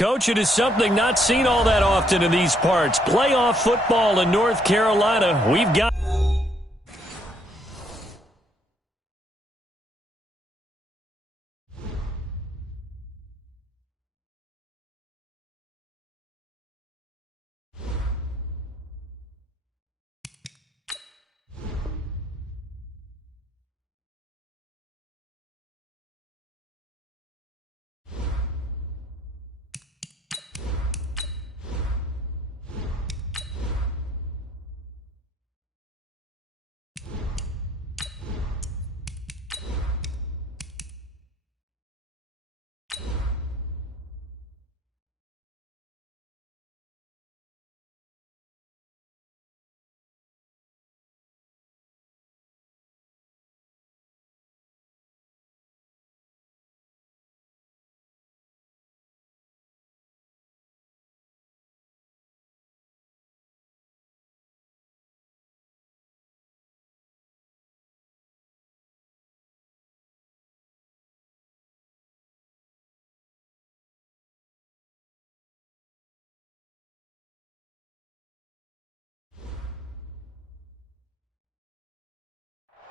Coach, it is something not seen all that often in these parts. Playoff football in North Carolina. We've got...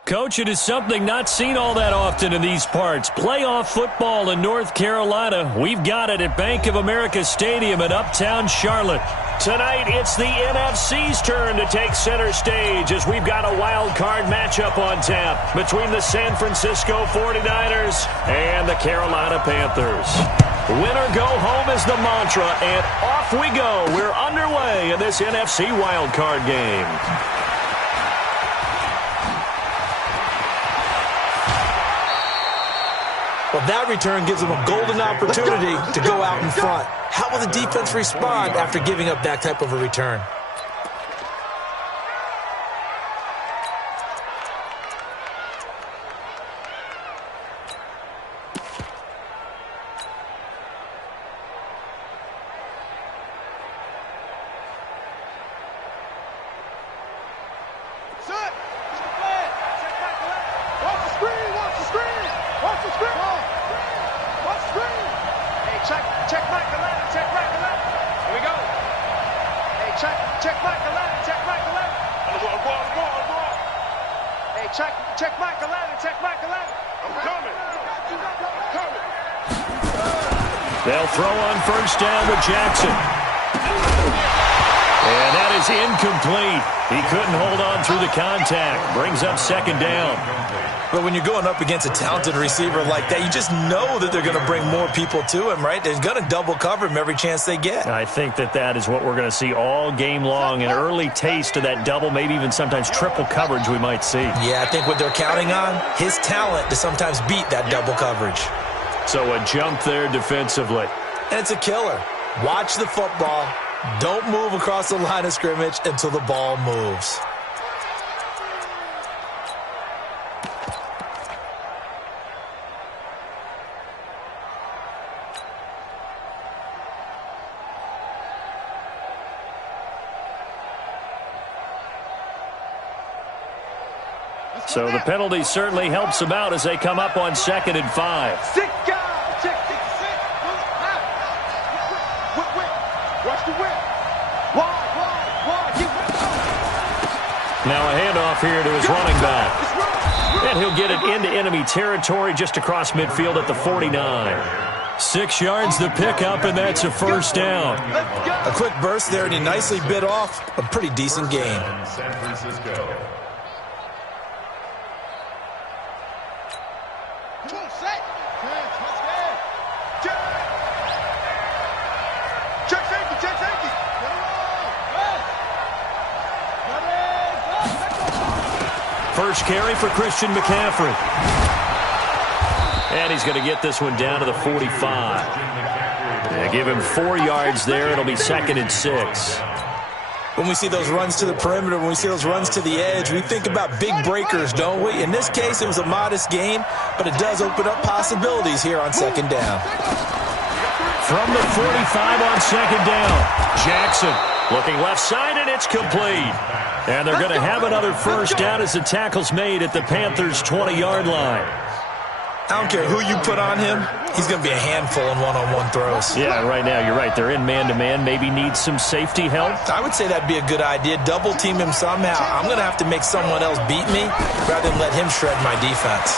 Coach, it is something not seen all that often in these parts. Playoff football in North Carolina. We've got it at Bank of America Stadium in Uptown Charlotte. Tonight, it's the NFC's turn to take center stage as we've got a wild card matchup on tap between the San Francisco 49ers and the Carolina Panthers. Win or go home is the mantra, and off we go. We're underway in this NFC wild card game. Well, that return gives them a golden opportunity to go out in front. How will the defense respond after giving up that type of a return? They'll throw on first down to Jackson. And that is incomplete. He couldn't hold on through the contact. Brings up second down. But when you're going up against a talented receiver like that, you just know that they're going to bring more people to him, right? They're going to double cover him every chance they get. I think that is what we're going to see all game long. An early taste of that double, maybe even sometimes triple coverage we might see. Yeah, I think what they're counting on, his talent to sometimes beat that double coverage. So a jump there defensively. And it's a killer. Watch the football. Don't move across the line of scrimmage until the ball moves. So the penalty certainly helps them out as they come up on 2nd and 5. Now a handoff here to his running back. And he'll get it into enemy territory just across midfield at the 49. 6 yards the pickup, and that's a first down. A quick burst there, and he nicely bit off a pretty decent gain. First carry for Christian McCaffrey. And he's going to get this one down to the 45. They give him 4 yards there. It'll be 2nd and 6. When we see those runs to the perimeter, when we see those runs to the edge, we think about big breakers, don't we? In this case, it was a modest gain, but it does open up possibilities here on 2nd down. From the 45 on 2nd down, Jackson looking left side, and it's complete. And they're going to have another first down as the tackle's made at the Panthers' 20-yard line. I don't care who you put on him, he's going to be a handful in one-on-one throws. Yeah, right now you're right. They're in man-to-man. Maybe need some safety help. I would say that'd be a good idea. Double team him somehow. I'm going to have to make someone else beat me rather than let him shred my defense.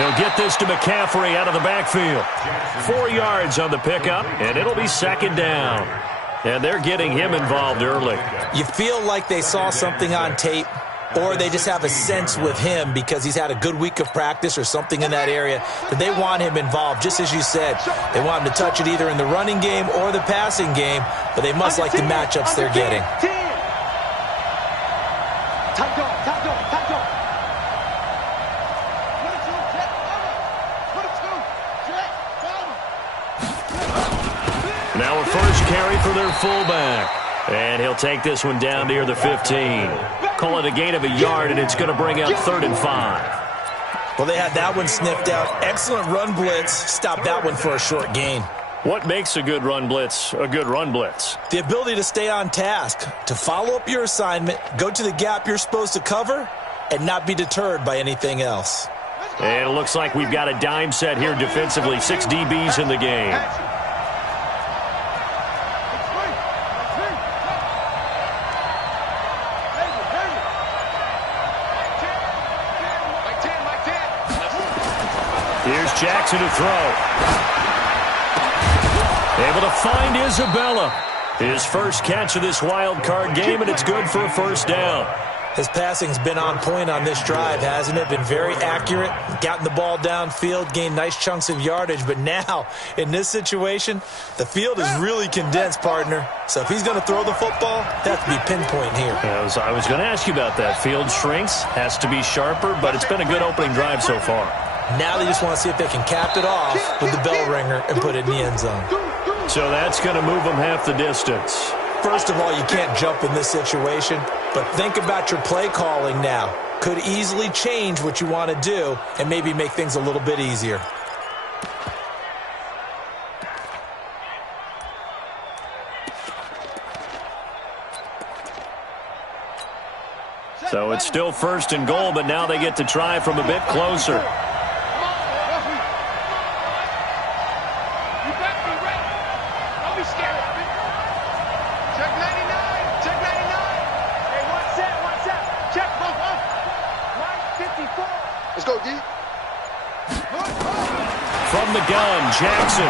He'll get this to McCaffrey out of the backfield. 4 yards on the pickup, and it'll be second down. And they're getting him involved early. You feel like they saw something on tape, or they just have a sense with him because he's had a good week of practice or something in that area that they want him involved, just as you said. They want him to touch it either in the running game or the passing game, but they must like the matchups they're getting. Now a first carry for their fullback. And he'll take this one down near the 15. Call it a gain of a yard, and it's going to bring up 3rd and 5. Well, they had that one sniffed out. Excellent run blitz. Stop that one for a short gain. What makes a good run blitz a good run blitz? The ability to stay on task, to follow up your assignment, go to the gap you're supposed to cover, and not be deterred by anything else. And it looks like we've got a dime set here defensively. 6 DBs in the game. Here's Jackson to throw. Able to find Isabella. His first catch of this wild card game, and it's good for a first down. His passing's been on point on this drive, hasn't it? Been very accurate, gotten the ball downfield, gained nice chunks of yardage. But now, in this situation, the field is really condensed, partner. So if he's going to throw the football, that has to be pinpoint here. I was going to ask you about that. Field shrinks, has to be sharper, but it's been a good opening drive so far. Now they just want to see if they can cap it off with the bell ringer and put it in the end zone. So that's going to move them half the distance. First of all, you can't jump in this situation, but think about your play calling now. Could easily change what you want to do and maybe make things a little bit easier. So it's still 1st and goal, but now they get to try from a bit closer. From the gun, Jackson.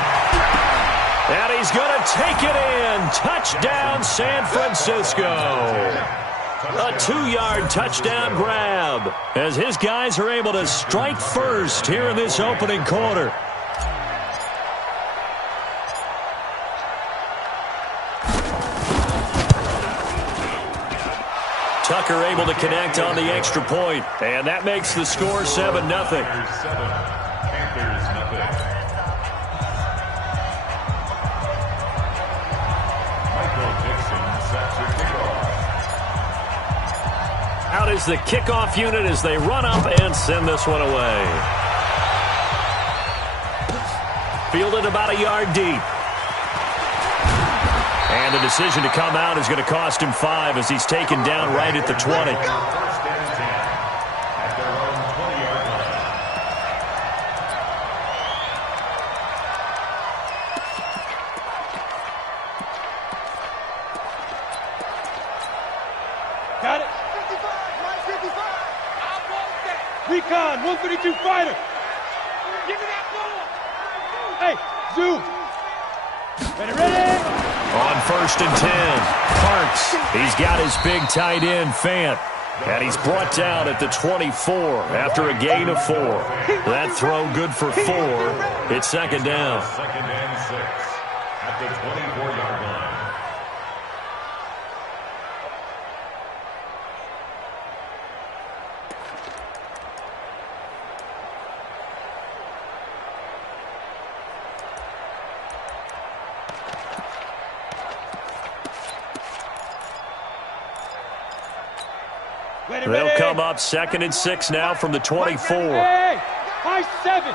And he's going to take it in. Touchdown, San Francisco. A 2-yard touchdown grab as his guys are able to strike first here in this opening quarter. Tucker able to connect on the extra point, and that makes the score 7-0. Out is the kickoff unit as they run up and send this one away. Fielded about a yard deep. And the decision to come out is going to cost him 5 as he's taken down right at the 20. Got it. 55, right 55. I want that. Recon, 152 fighter. Give me that ball. Hey, Zoo. Ready? On 1st and 10, Parks. He's got his big tight end, Fant. And he's brought down at the 24 after a gain of 4. That throw good for 4. It's 2nd down. 2nd and 6 at the 24-yard line. They'll come up 2nd and 6 now from the 24. Hey, high 7.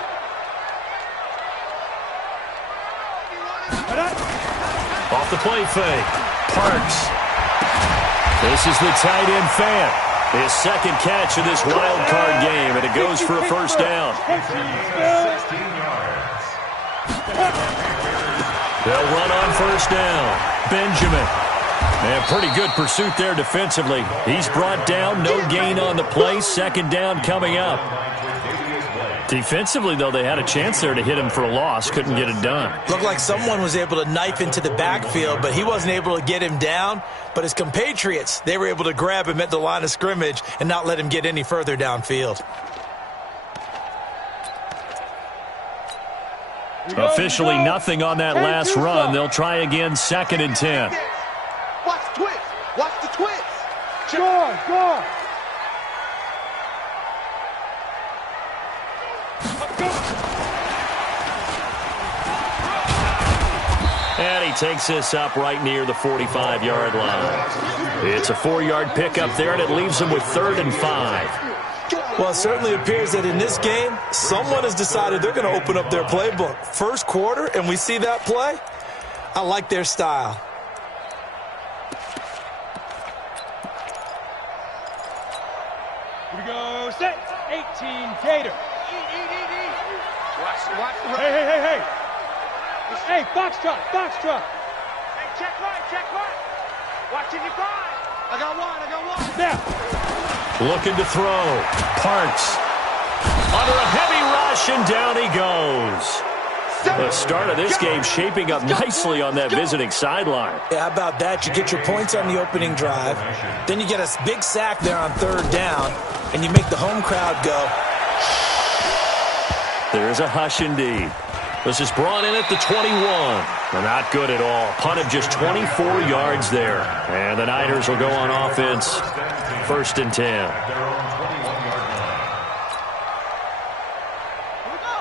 Off the play fake. Parks. This is the tight end, Fant. His second catch of this wild card game, and it goes for a first down. 16 yards. They'll run on first down. Benjamin. And pretty good pursuit there defensively. He's brought down, no gain on the play. Second down coming up. Defensively, though, they had a chance there to hit him for a loss. Couldn't get it done. Looked like someone was able to knife into the backfield, but he wasn't able to get him down. But his compatriots, they were able to grab him at the line of scrimmage and not let him get any further downfield. Officially nothing on that last run. They'll try again, 2nd and 10. Watch the twist. Watch the twist. Go. And he takes this up right near the 45-yard line. It's a 4-yard pickup there, and it leaves him with 3rd and 5. Well, it certainly appears that in this game, someone has decided they're going to open up their playbook. First quarter, and we see that play. I like their style. Here we go. Set. 18 Gator. Watch. Hey. Hey, box truck. Hey, check right. Watching your guard. I got one. Now. Looking to throw. Parks. Under a heavy rush, and down he goes. The start of this game shaping up nicely on that visiting sideline. Yeah, how about that? You get your points on the opening drive. Then you get a big sack there on 3rd down, and you make the home crowd go. There's a hush indeed. This is brought in at the 21. They're not good at all. Punted just 24 yards there. And the Niners will go on offense. 1st and 10.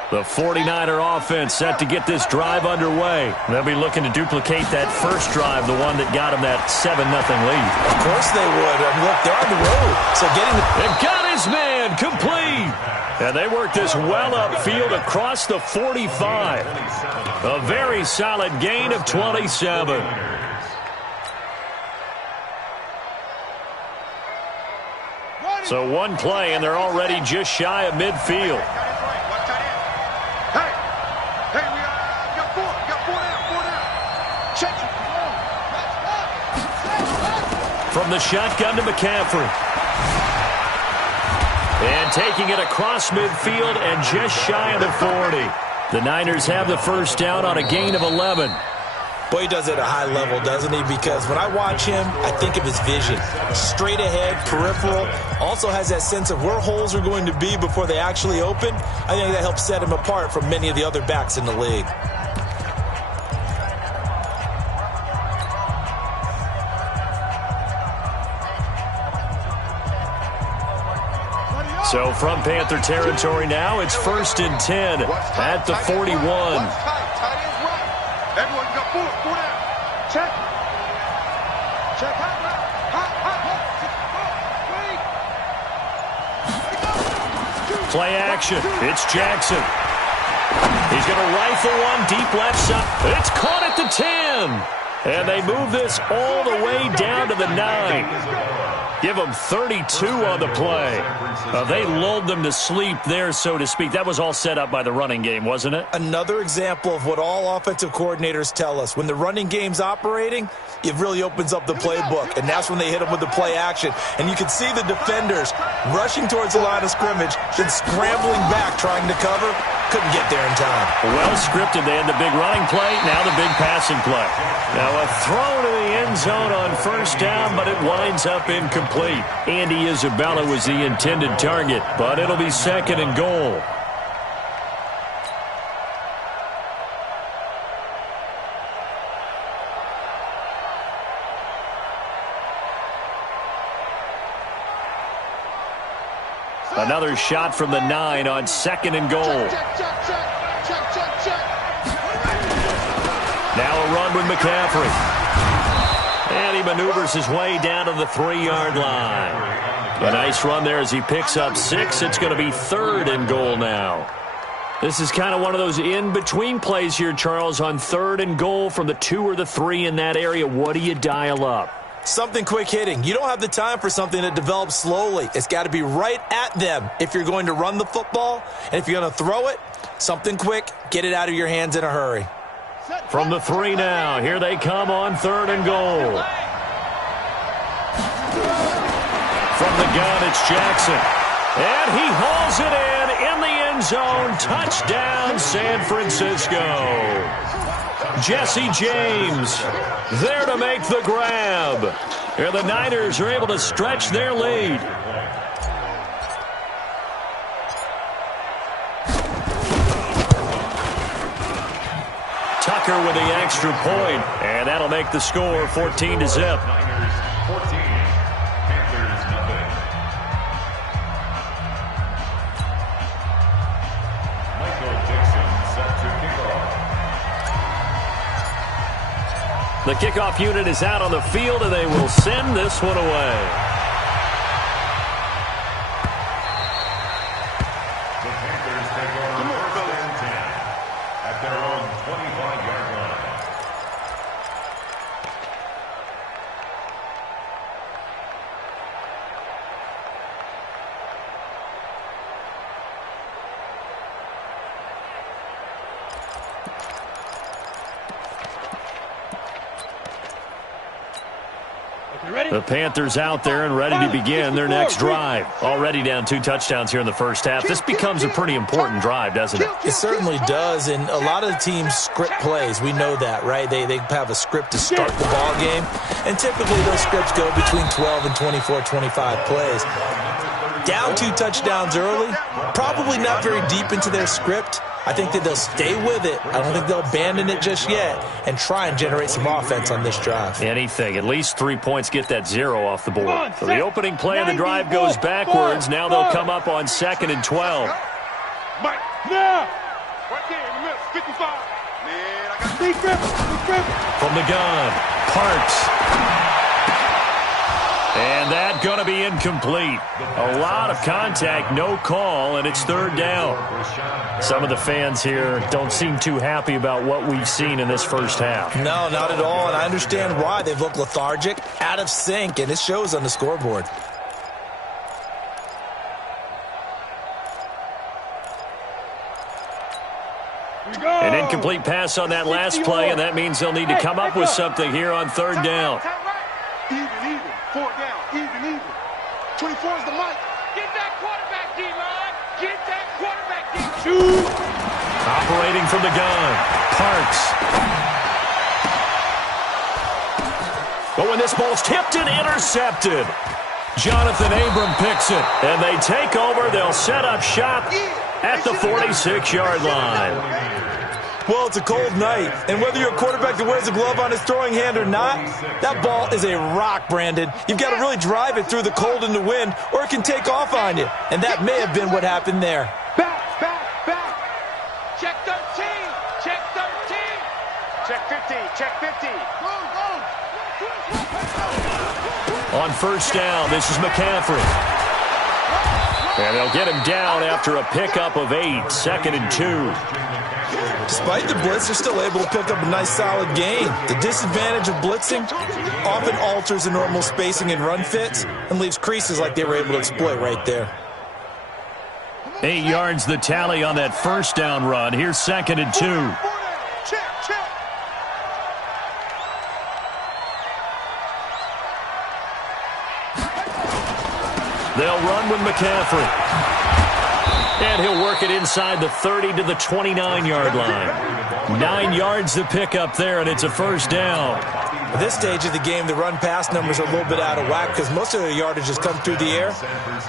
The 49er offense set to get this drive underway. They'll be looking to duplicate that first drive, the one that got them that 7-0 lead. Of course they would. I mean, look, they're on the road. So getting They got his man complete. And they work this well upfield across the 45. A very solid gain of 27. So one play, and they're already just shy of midfield. From the shotgun to McCaffrey. And taking it across midfield and just shy of the 40. The Niners have the first down on a gain of 11. Boy, he does it at a high level, doesn't he? Because when I watch him, I think of his vision. Straight ahead, peripheral. Also has that sense of where holes are going to be before they actually open. I think that helps set him apart from many of the other backs in the league. So from Panther territory now, it's 1st and 10 at the 41. Everyone got four down. Check. Play action. It's Jackson. He's going to rifle one deep left side. It's caught at the 10. And they move this all the way down to the 9. Give them 32 on the play. They lulled them to sleep there, so to speak. That was all set up by the running game, wasn't it? Another example of what all offensive coordinators tell us. When the running game's operating, it really opens up the playbook. And that's when they hit them with the play action. And you can see the defenders rushing towards the line of scrimmage, then scrambling back, trying to cover. Couldn't get there in time. Well scripted. They had the big running play, now the big passing play. Now a throw to the end zone on first down, but it winds up incomplete. Andy Isabella was the intended target, but it'll be 2nd and goal. Another shot from the 9 on 2nd and goal. Now a run with McCaffrey. And he maneuvers his way down to the 3-yard line. A nice run there as he picks up 6. It's going to be 3rd and goal now. This is kind of one of those in-between plays here, Charles, on 3rd and goal from the 2 or the 3 in that area. What do you dial up? Something quick hitting. You don't have the time for something that develops slowly. It's got to be right at them if you're going to run the football. And if you're going to throw it, something quick, get it out of your hands in a hurry. From the 3 now, here they come on 3rd and goal. From the gun, it's Jackson. And he hauls it in the end zone. Touchdown, San Francisco. Jesse James there to make the grab. Here the Niners are able to stretch their lead. Tucker with the extra point, and that'll make the score 14-0. Niners 14, Panthers nothing. Michael Dixon set to kick off. The kickoff unit is out on the field, and they will send this one away. The Panthers take over 1st and 10 at their own 25-yard line. The Panthers out there and ready to begin their next drive. Already down 2 touchdowns here in the first half. This becomes a pretty important drive, doesn't it? It certainly does, and a lot of the teams script plays. We know that, right? They have a script to start the ball game, and typically those scripts go between 12 and 24, 25 plays. Down 2 touchdowns early, probably not very deep into their script. I think that they'll stay with it. I don't think they'll abandon it just yet and try and generate some offense on this drive. Anything. At least 3 points get that 0 off the board. So the opening play of the drive goes backwards. Now they'll come up on 2nd and 12. Mike, now! Right there in the middle, 55. Man, I got deep grip. From the gun, Parks. And that going to be incomplete. A lot of contact, no call, and it's 3rd down. Some of the fans here don't seem too happy about what we've seen in this first half. No, not at all, and I understand why. They've looked lethargic, out of sync, and it shows on the scoreboard. An incomplete pass on that last play, and that means they'll need to come up with something here on 3rd down. Even. 4th down. Even. 24 is the mic. Get that quarterback, D-line. Get that quarterback, D-line. Shoot. Operating from the gun, Parks. But when this ball's tipped and intercepted, Jonathan Abram picks it, and they take over. They'll set up shop at the 46-yard line. Well, it's a cold night, and whether you're a quarterback that wears a glove on his throwing hand or not, that ball is a rock, Brandon. You've got to really drive it through the cold and the wind, or it can take off on you, and that may have been what happened there. Back. Check 13. Check 13. Check 50. Check 50. On 1st down, this is McCaffrey. And they'll get him down after a pickup of 8, 2nd and 2. Despite the blitz, they're still able to pick up a nice, solid gain. The disadvantage of blitzing often alters the normal spacing and run fits and leaves creases like they were able to exploit right there. 8 yards the tally on that 1st down run. Here's 2nd and 2. Check. They'll run with McCaffrey. And he'll work it inside the 30 to the 29-yard line. 9 yards to pick up there, and it's a 1st down. At this stage of the game, the run-pass numbers are a little bit out of whack because most of their yardage has come through the air.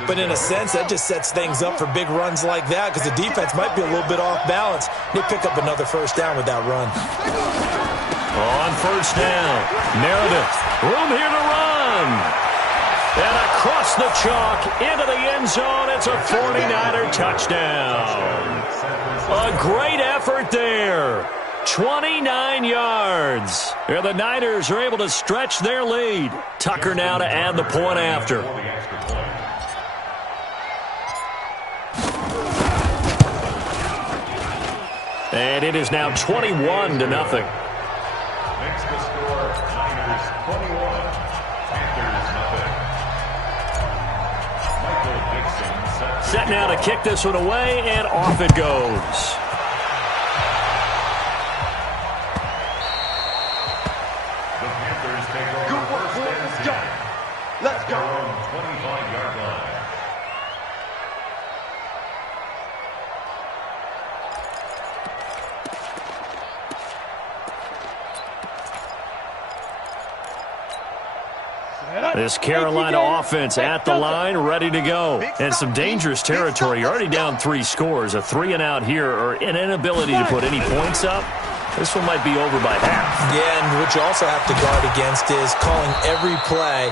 But in a sense, that just sets things up for big runs like that because the defense might be a little bit off balance. They pick up another 1st down with that run. On 1st down, Meredith. Room here to run. And across the chalk into the end zone, it's a 49er touchdown. A great effort there. 29 yards. And the Niners are able to stretch their lead. Tucker now to add the point after. And it is now 21-0. Makes the score Niners 21. set now to kick this one away, and off it goes. The Panthers take over first and 10. Let's go. Their own 25-yard line. This Carolina offense at the line, ready to go. And some dangerous territory. You're already down 3 scores. A 3-and-out here, or an inability to put any points up. This one might be over by half. Yeah, and what you also have to guard against is calling every play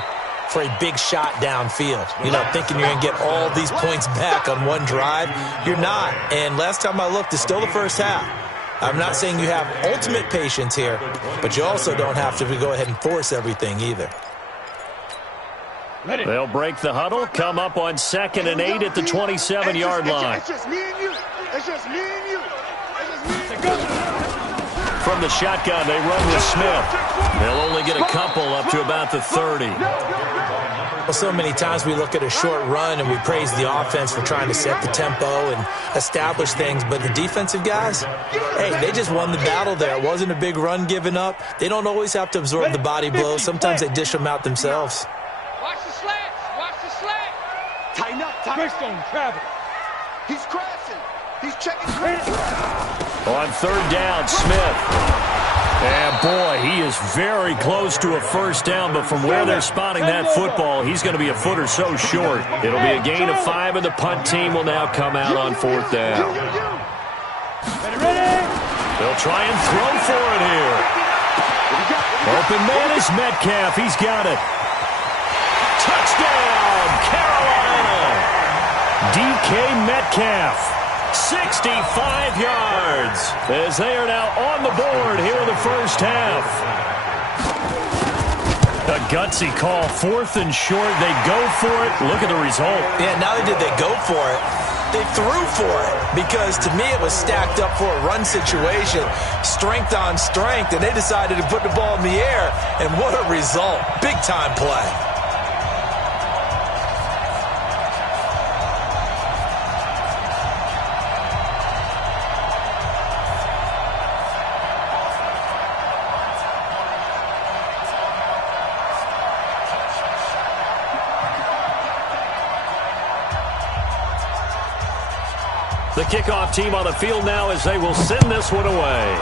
for a big shot downfield. You know, thinking you're going to get all these points back on one drive. You're not. And last time I looked, it's still the first half. I'm not saying you have ultimate patience here, but you also don't have to go ahead and force everything either. They'll break the huddle, come up on 2nd and 8 at the 27-yard line. It's just me and you. It's just me and you. It's just me and you. From the shotgun, they run with Smith. They'll only get a couple up to about the 30. Well, so many times we look at a short run and we praise the offense for trying to set the tempo and establish things, but the defensive guys, hey, they just won the battle there. It wasn't a big run given up. They don't always have to absorb the body blows. Sometimes they dish them out themselves. Watch the slants. Watch the slant. Tighten up. Twist on Travis. He's crashing. He's checking. On 3rd down, Smith. And, boy, he is very close to a first down, but from where they're spotting that football, he's going to be a foot or so short. It'll be a gain of 5, and the punt team will now come out on 4th down. They'll try and throw for it here. Open man is Metcalf. He's got it. Touchdown, Carolina! DK Metcalf. 65 yards as they are now on the board here in the first half. A gutsy call, 4th and short. They go for it. Look at the result. Yeah, not only did they go for it, they threw for it because to me it was stacked up for a run situation, strength on strength, and they decided to put the ball in the air, and what a result. Big-time play. The kickoff team on the field now as they will send this one away.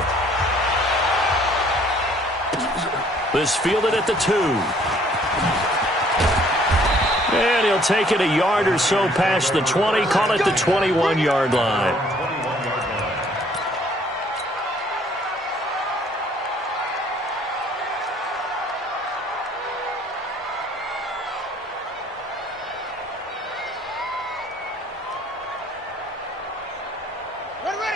This fielded at the 2. And he'll take it a yard or so past the 20, call it the 21-yard line.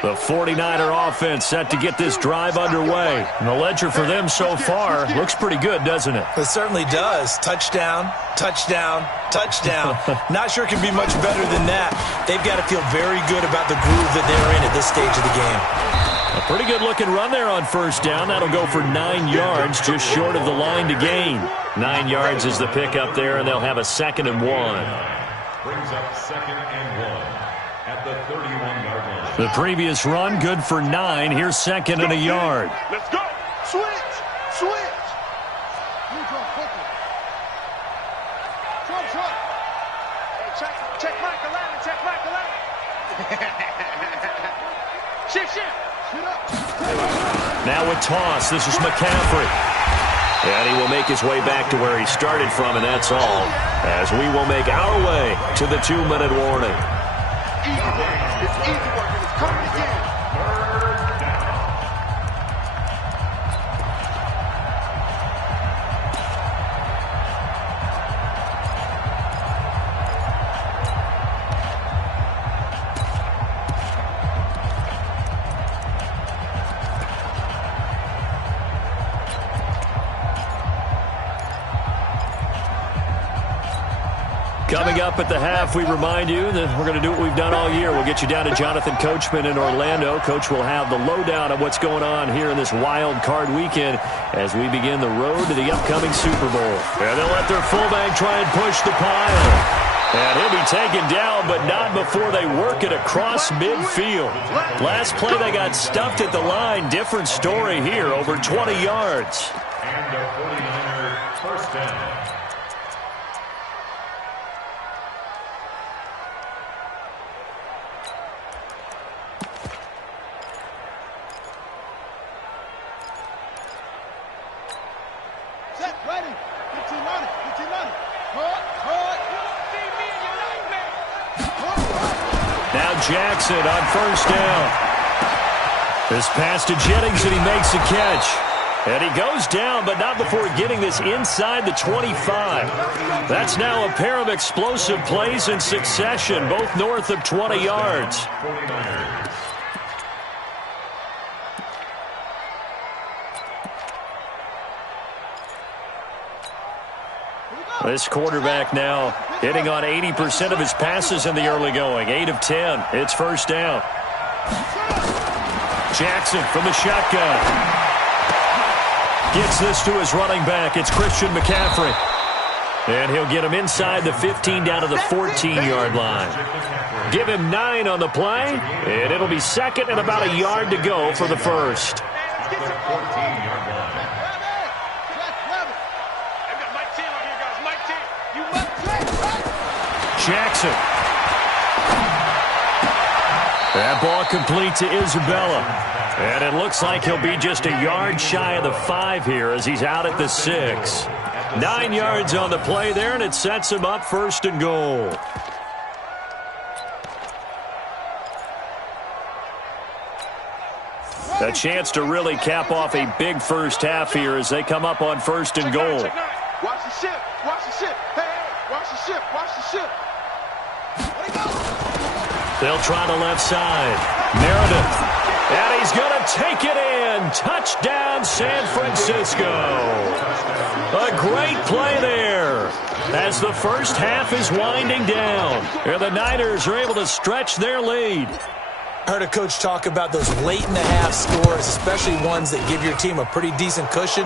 The 49er offense set to get this drive underway. And the ledger for them so far looks pretty good, doesn't it? It certainly does. Touchdown, touchdown, touchdown. Not sure it can be much better than that. They've got to feel very good about the groove that they're in at this stage of the game. A pretty good-looking run there on 1st down. That'll go for 9 yards, just short of the line to gain. 9 yards is the pickup there, and they'll have a 2nd and 1. Brings up 2nd and 1 at the 31-yard line. The previous run, good for 9. Here's 2nd and a yard. Let's go. Switch. Switch. You drop quickly. Trump. Hey, check Mike 11. Check Mike 11. Shift. Shoot up. Now a toss. This is McCaffrey. And he will make his way back to where he started from, and that's all. As we will make our way to the 2-minute warning. Easy work. It's easy work, and it's coming again. Coming up at the half, we remind you that we're going to do what we've done all year. We'll get you down to Jonathan Coachman in Orlando. Coach will have the lowdown of what's going on here in this wild card weekend as we begin the road to the upcoming Super Bowl. And they'll let their fullback try and push the pile. And he'll be taken down, but not before they work it across midfield. Last play, they got stuffed at the line. Different story here, over 20 yards. And a 49er first down. Set, ready. 15 on it. 15 on it. Now Jackson on first down. This pass to Jennings, and he makes a catch. And he goes down, but not before getting this inside the 25. That's now a pair of explosive plays in succession, both north of 20 yards. 49ers. This quarterback now hitting on 80% of his passes in the early going. 8 of 10. It's first down. Jackson from the shotgun. Gets this to his running back. It's Christian McCaffrey. And he'll get him inside the 15 down to the 14-yard line. Give him 9 on the play, and it'll be second and about a yard to go for the first. The 14-yard line. Jackson. That ball complete to Isabella. And it looks like he'll be just a yard shy of the 5 here as he's out at the 6. 9 yards on the play there, and it sets him up first and goal. A chance to really cap off a big first half here as they come up on first and goal. Watch the ship. Watch the ship. Hey, watch the ship. Watch the ship. They'll try the left side. Meredith. And he's going to take it in. Touchdown, San Francisco. A great play there as the first half is winding down. And the Niners are able to stretch their lead. I heard a coach talk about those late-in-the-half scores, especially ones that give your team a pretty decent cushion.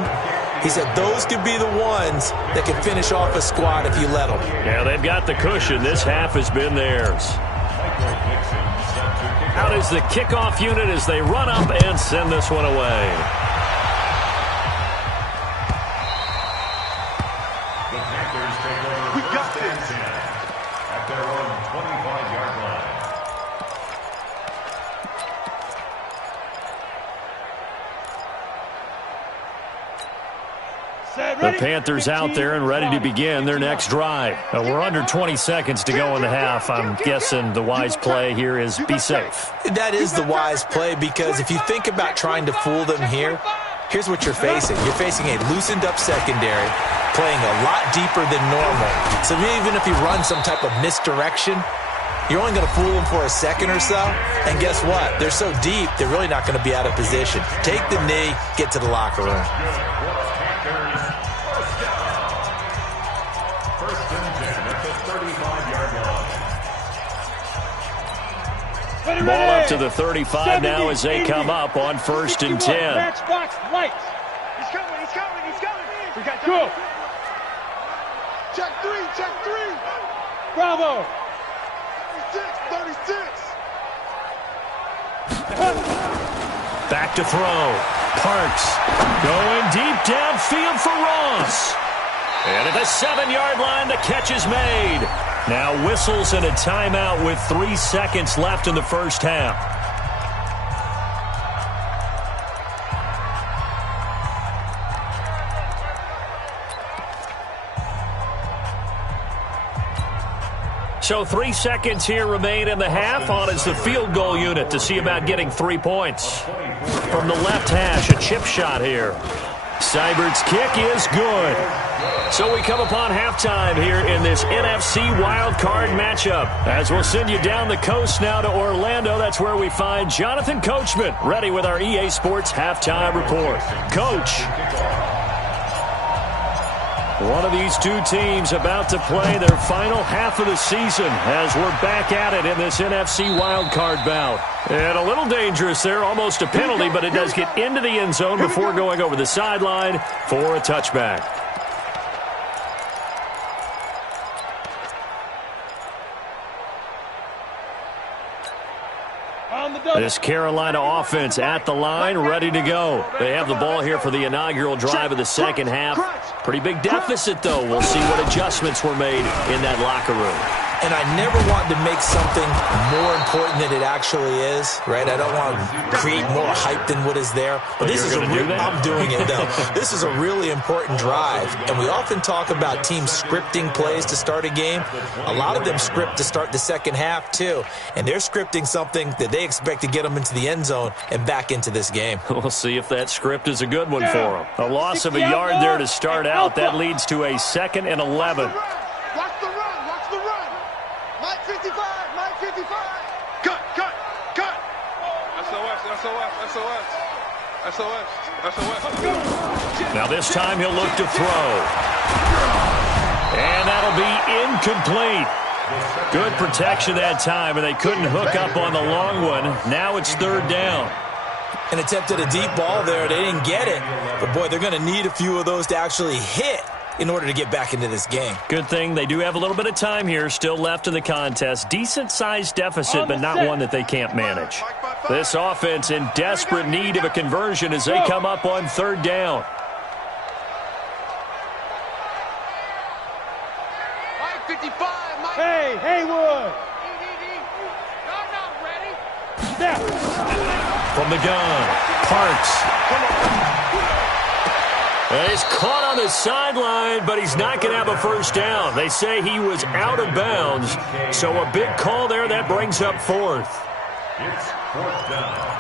He said those could be the ones that can finish off a squad if you let them. Yeah, they've got the cushion. This half has been theirs. Out is the kickoff unit as they run up and send this one away. The Panthers take over first and 10 at their own 25-yard line. The Panthers out there and ready to begin their next drive. We're under 20 seconds to go in the half. I'm guessing the wise play here is be safe. That is the wise play because if you think about trying to fool them here, here's what you're facing. You're facing a loosened-up secondary, playing a lot deeper than normal. So even if you run some type of misdirection, you're only going to fool them for a second or so. And guess what? They're so deep, they're really not going to be out of position. Take the knee, get to the locker room. First and 10 at the 35-yard line. Ball up to the 35 now as they come up on first and 10. Matchbox lights. He's coming, he's coming, he's coming. We got go. Check 3, check 3. Bravo. 36. Back to throw. Parks going deep downfield for Ross. And at the 7-yard line, the catch is made. Now whistles and a timeout with 3 seconds left in the first half. So 3 seconds here remain in the half. On is the field goal unit to see about getting 3 points. From the left hash, a chip shot here. Seibert's kick is good. So we come upon halftime here in this NFC Wildcard matchup. As we'll send you down the coast now to Orlando, that's where we find Jonathan Coachman, ready with our EA Sports Halftime Report. Coach. One of these two teams about to play their final half of the season as we're back at it in this NFC wildcard bout. And a little dangerous there, almost a penalty, but it does get into the end zone before going over the sideline for a touchback. This Carolina offense at the line, ready to go. They have the ball here for the inaugural drive of the second half. Pretty big deficit, though. We'll see what adjustments were made in that locker room. And I never want to make something more important than it actually is, right? I don't want to create more hype than what is there. But this is I'm doing it, though. This is a really important drive. And we often talk about teams scripting plays to start a game. A lot of them script to start the second half, too. And they're scripting something that they expect to get them into the end zone and back into this game. We'll see if that script is a good one for them. A loss of a yard there to start out. That leads to a 2nd and 11. Watch the run. Mike 55. Cut. SOS. Now this time he'll look to throw. And that'll be incomplete. Good protection that time, and they couldn't hook up on the long one. Now it's 3rd down. An attempt at a deep ball there. They didn't get it. But, boy, they're going to need a few of those to actually hit in order to get back into this game. Good thing they do have a little bit of time here still left in the contest. Decent-sized deficit, but not one that they can't manage. This offense in desperate need of a conversion as they come up on 3rd down. Mike 55. Hey, Haywood. Ready? Step. From the gun, Parks. And he's caught on the sideline, but he's not going to have a first down. They say he was out of bounds, so a big call there. That brings up 4th. It's 4th down.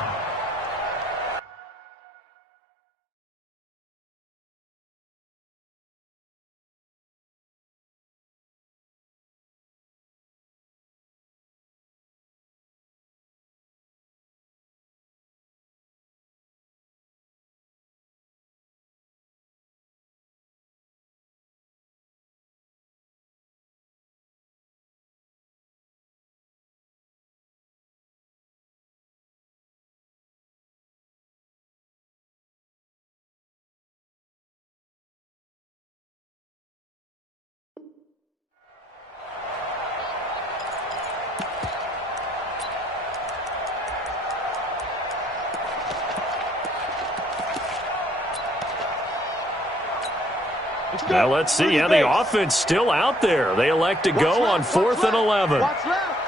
Now let's see. Yeah, the offense still out there. They elect to go on 4th and 11. Watch left.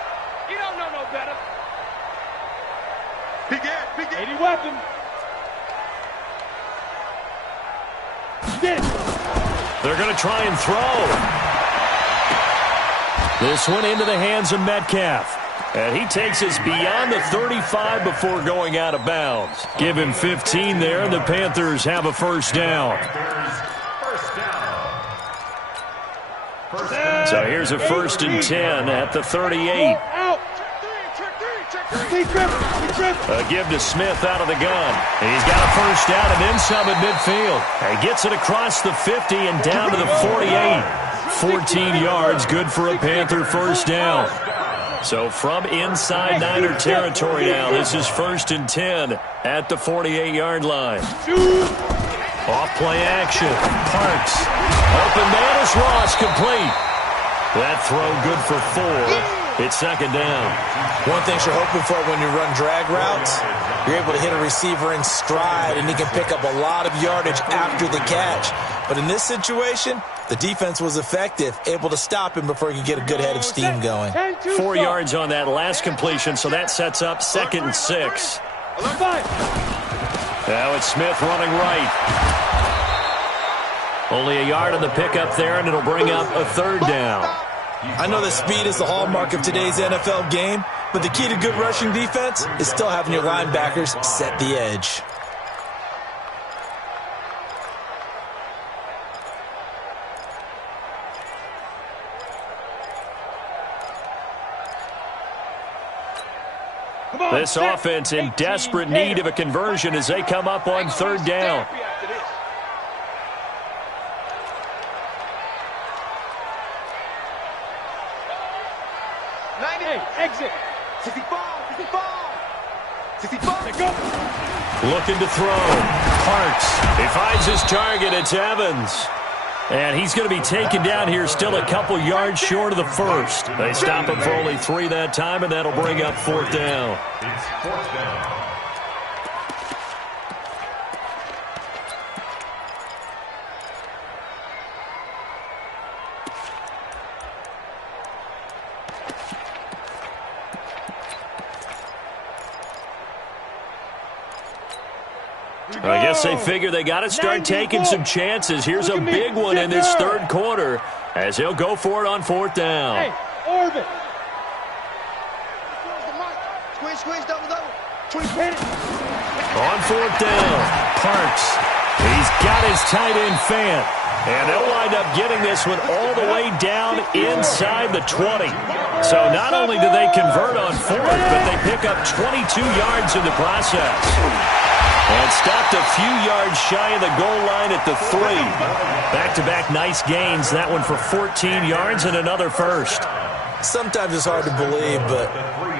You don't know no better. Big 80 weapon. They're going to try and throw. This one into the hands of Metcalf. And he takes us beyond the 35 before going out of bounds. Give him 15 there, and the Panthers have a first down. So here's a 1st and 10 at the 38. A give to Smith out of the gun. He's got a first down and then some at midfield. He gets it across the 50 and down to the 48. 14 yards, good for a Panther first down. So from inside Niner territory now, this is 1st and 10 at the 48-yard line. Off play action. Parks. Open man is Ross, complete. That throw good for 4. It's 2nd down. One thing you're hoping for when you run drag routes, you're able to hit a receiver in stride, and he can pick up a lot of yardage after the catch. But in this situation, the defense was effective, able to stop him before he could get a good head of steam going. 4 yards on that last completion, so that sets up 2nd and 6. Now it's Smith running right. Only a yard on the pickup there, and it'll bring up a 3rd down. I know that speed is the hallmark of today's NFL game, but the key to good rushing defense is still having your linebackers set the edge. This offense in desperate need of a conversion as they come up on 3rd down. Exit. 65. Looking to throw. Parks. He finds his target. It's Evans. And he's going to be taken down here still a couple yards short of the first. They stop him for only 3 that time, and that'll bring up 4th down. It's 4th down. I guess they figure they got to start taking some chances. Here's a big one in this 3rd quarter as he'll go for it on 4th down. Hey, orbit. On 4th down, Parks. He's got his tight end Fant. And they'll wind up getting this one all the way down inside the 20. So not only do they convert on 4th, but they pick up 22 yards in the process. And stopped a few yards shy of the goal line at the 3. Back-to-back nice gains. That one for 14 yards and another first. Sometimes it's hard to believe, but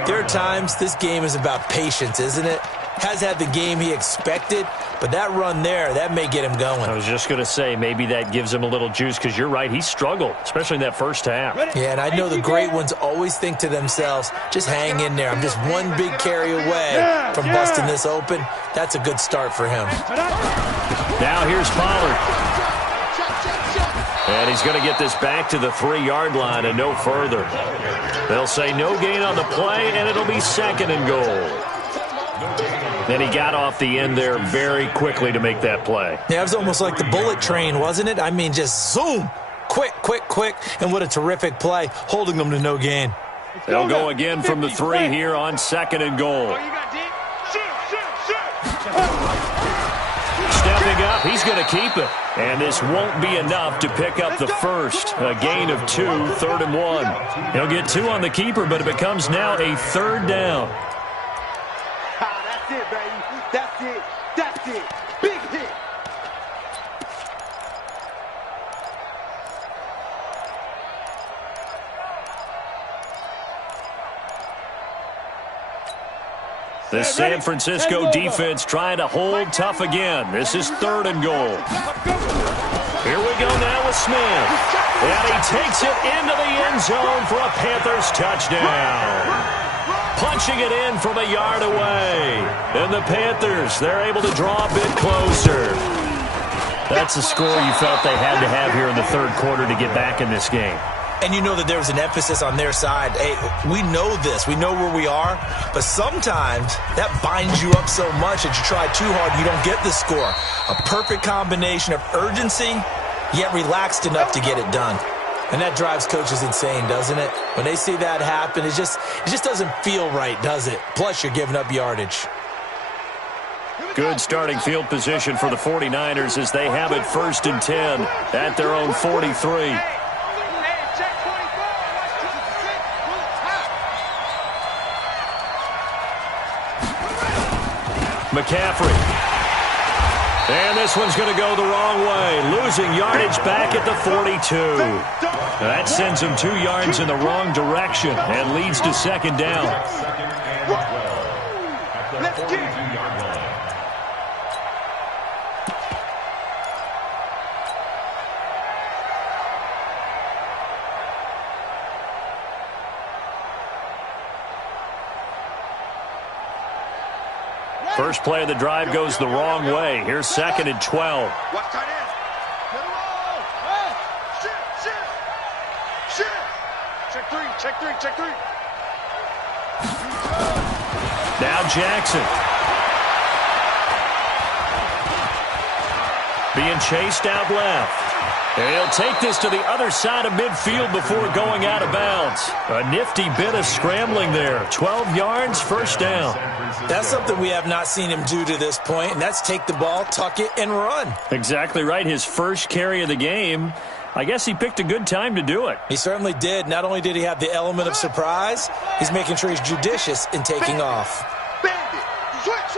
there are times this game is about patience, isn't it? Has had the game he expected, but that run there, that may get him going. I was just going to say, maybe that gives him a little juice because you're right, he struggled, especially in that first half. Yeah, and I know the great ones always think to themselves, just hang in there. I'm just one big carry away from busting this open. That's a good start for him. Now here's Pollard. And he's going to get this back to the 3-yard line and no further. They'll say no gain on the play, and it'll be 2nd and goal. Then he got off the end there very quickly to make that play. Yeah, it was almost like the bullet train, wasn't it? I mean, just zoom. Quick, quick, quick. And what a terrific play, holding them to no gain. They'll go again from the 3 here on 2nd and goal. Stepping up, he's going to keep it. And this won't be enough to pick up the first. A gain of 2, 3rd and 1. He'll get 2 on the keeper, but it becomes now a 3rd down. That's it, baby. That's it. That's it. Big hit. The San Francisco defense trying to hold tough again. This is 3rd and goal. Here we go now with Smith. And he takes it into the end zone for a Panthers touchdown. Punching it in from a yard away. And the Panthers, they're able to draw a bit closer. That's the score you felt they had to have here in the 3rd quarter to get back in this game. And you know that there was an emphasis on their side. Hey, we know this. We know where we are. But sometimes that binds you up so much that you try too hard, you don't get the score. A perfect combination of urgency, yet relaxed enough to get it done. And that drives coaches insane, doesn't it? When they see that happen, it just doesn't feel right, does it? Plus, you're giving up yardage. Good starting field position for the 49ers as they have it 1st and 10 at their own 43. McCaffrey. And this one's going to go the wrong way. Losing yardage back at the 42. That sends him 2 yards in the wrong direction and leads to 2nd down. Let's get it. First play of the drive goes the wrong way. Here's 2nd and 12. Watch tight end. Get him all. Shift. Check 3, check 3, check 3. Now Jackson. Being chased out left. And he'll take this to the other side of midfield before going out of bounds. A nifty bit of scrambling there. 12 yards, 1st down. That's something we have not seen him do to this point, and that's take the ball, tuck it, and run. Exactly right. His first carry of the game. I guess he picked a good time to do it. He certainly did. Not only did he have the element of surprise, he's making sure he's judicious in taking off. Bandit. Switch.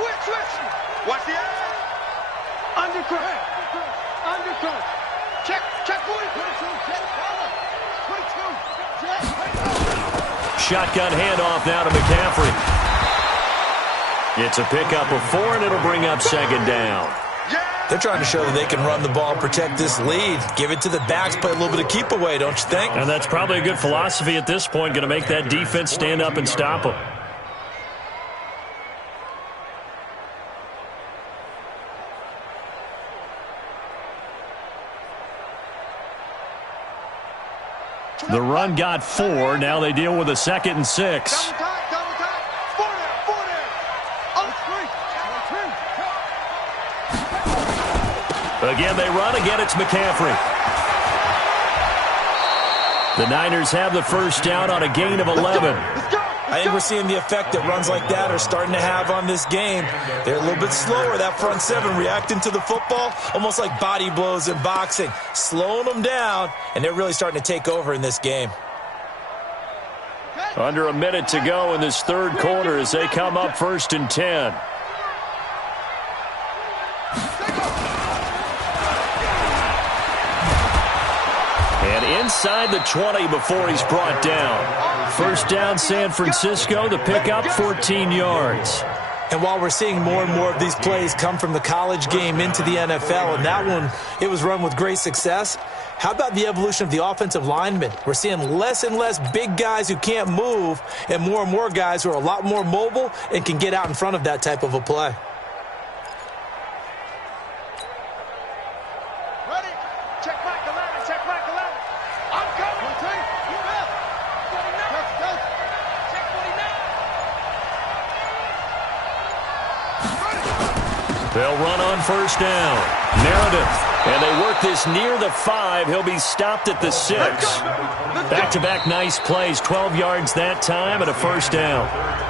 Watch the eye. Undercut. Check 42. Shotgun handoff now to McCaffrey. It's a pickup of 4, and it'll bring up 2nd down. They're trying to show that they can run the ball and protect this lead. Give it to the backs, play a little bit of keep away, don't you think? And that's probably a good philosophy at this point, going to make that defense stand up and stop them. The run got 4. Now they deal with a 2nd and 6. Again, they run. Again, it's McCaffrey. The Niners have the first down on a gain of 11. I think we're seeing the effect that runs like that are starting to have on this game. They're a little bit slower, that front 7, reacting to the football, almost like body blows in boxing, slowing them down, and they're really starting to take over in this game. Under a minute to go in this third quarter as they come up 1st and 10. And inside the 20 before he's brought down. First down, San Francisco. The pickup, 14 yards. And while we're seeing more and more of these plays come from the college game into the NFL, and that one, it was run with great success, how about the evolution of the offensive linemen? We're seeing less and less big guys who can't move and more guys who are a lot more mobile and can get out in front of that type of a play. They'll run on first down. Meredith. And they work this near the 5. He'll be stopped at the 6. Back-to-back nice plays. 12 yards that time and a first down.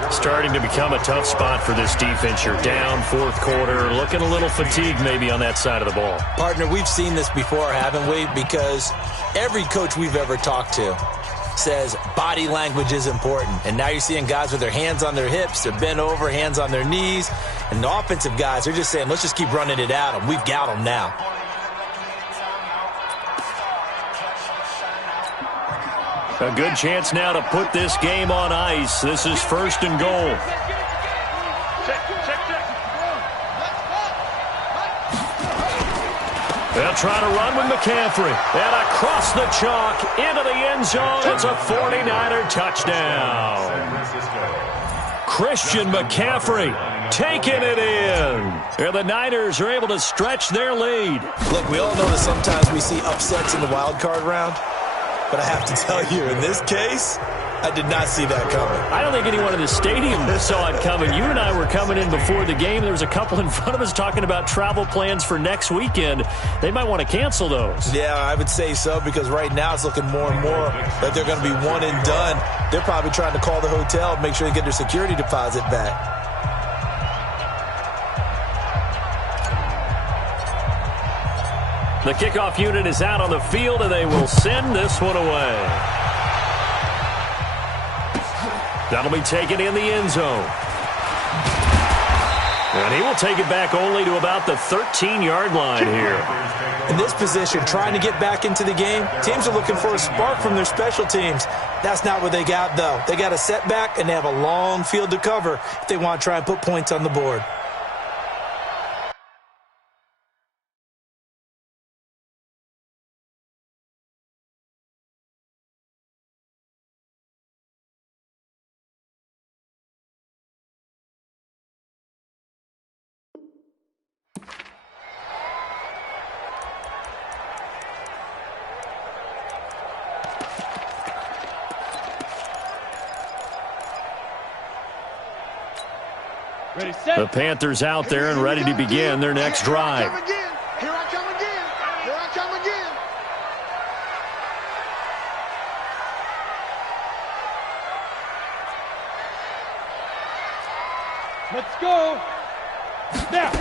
Starting to become a tough spot for this defense. You're down, 4th quarter. Looking a little fatigued maybe on that side of the ball. Partner, we've seen this before, haven't we? Because every coach we've ever talked to says body language is important. And now you're seeing guys with their hands on their hips, they're bent over, hands on their knees. And the offensive guys, they're just saying, let's just keep running it at them. We've got them now. A good chance now to put this game on ice. This is 1st and goal. They'll try to run with McCaffrey. And across the chalk into the end zone. It's a 49er touchdown. Christian McCaffrey taking it in. And the Niners are able to stretch their lead. Look, we all know that sometimes we see upsets in the wild card round. But I have to tell you, in this case, I did not see that coming. I don't think anyone in the stadium saw it coming. You and I were coming in before the game. There was a couple in front of us talking about travel plans for next weekend. They might want to cancel those. Yeah, I would say so, because right now it's looking more and more like they're going to be one and done. They're probably trying to call the hotel and make sure they get their security deposit back. The kickoff unit is out on the field, and they will send this one away. That'll be taken in the end zone. And he will take it back only to about the 13-yard line here. In this position, trying to get back into the game, teams are looking for a spark from their special teams. That's not what they got, though. They got a setback, and they have a long field to cover if they want to try and put points on the board. The Panthers out there and ready to begin their next drive. Here I come again. Here I come again. Let's go. Now.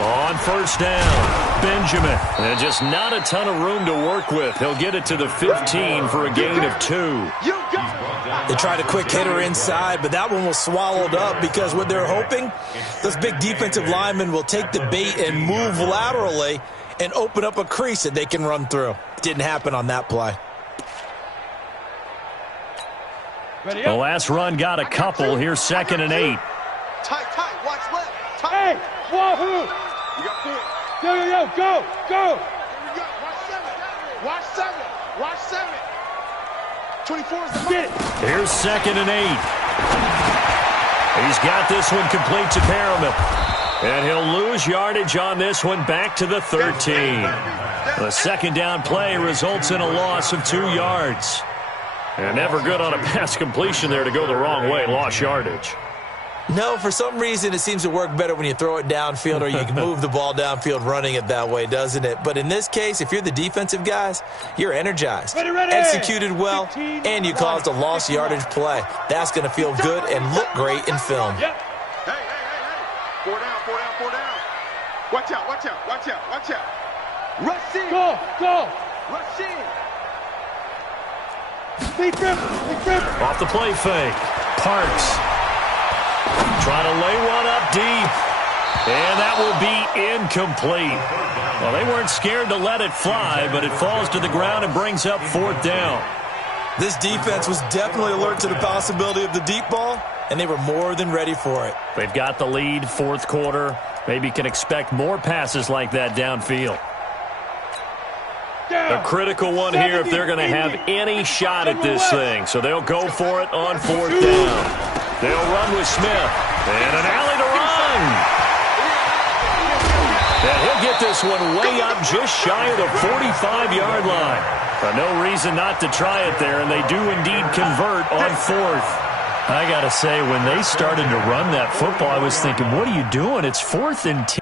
On first down, Benjamin. And just not a ton of room to work with. He'll get it to the 15 for a gain of 2. They tried a quick hitter inside, but that one was swallowed up because what they're hoping, those big defensive linemen will take the bait and move laterally and open up a crease that they can run through. Didn't happen on that play. The last run got a couple. Here's 2nd and 8. Tight, watch left. Tight. Hey, wahoo! You got 4. Yo, go! Here we go. Watch 7. Watch 7. Watch 7. 24 is the Get it! Here's 2nd and 8. He's got this one complete to Perriman. And he'll lose yardage on this one back to the 13. The second down play results in a loss of 2 yards. And never good on a pass completion there to go the wrong way. Lost yardage. No, for some reason it seems to work better when you throw it downfield or you can move the ball downfield running it that way, doesn't it? But in this case, if you're the defensive guys, you're energized, executed well, and you caused a lost yardage play. That's going to feel good and look great in film. Hey. 4 down. Watch out. Rush in! Go! Rush in. Big grip! Off the play fake. Parks. Trying to lay one up deep. And that will be incomplete. Well, they weren't scared to let it fly, but it falls to the ground and brings up 4th down. This defense was definitely alert to the possibility of the deep ball, and they were more than ready for it. They've got the lead, 4th quarter. Maybe can expect more passes like that downfield. A critical one here if they're going to have any shot at this thing. So they'll go for it on 4th down. They'll run with Smith. And an alley to run. And he'll get this one way up just shy of the 45-yard line. But no reason not to try it there, and they do indeed convert on 4th. I got to say, when they started to run that football, I was thinking, what are you doing? It's 4th and 10.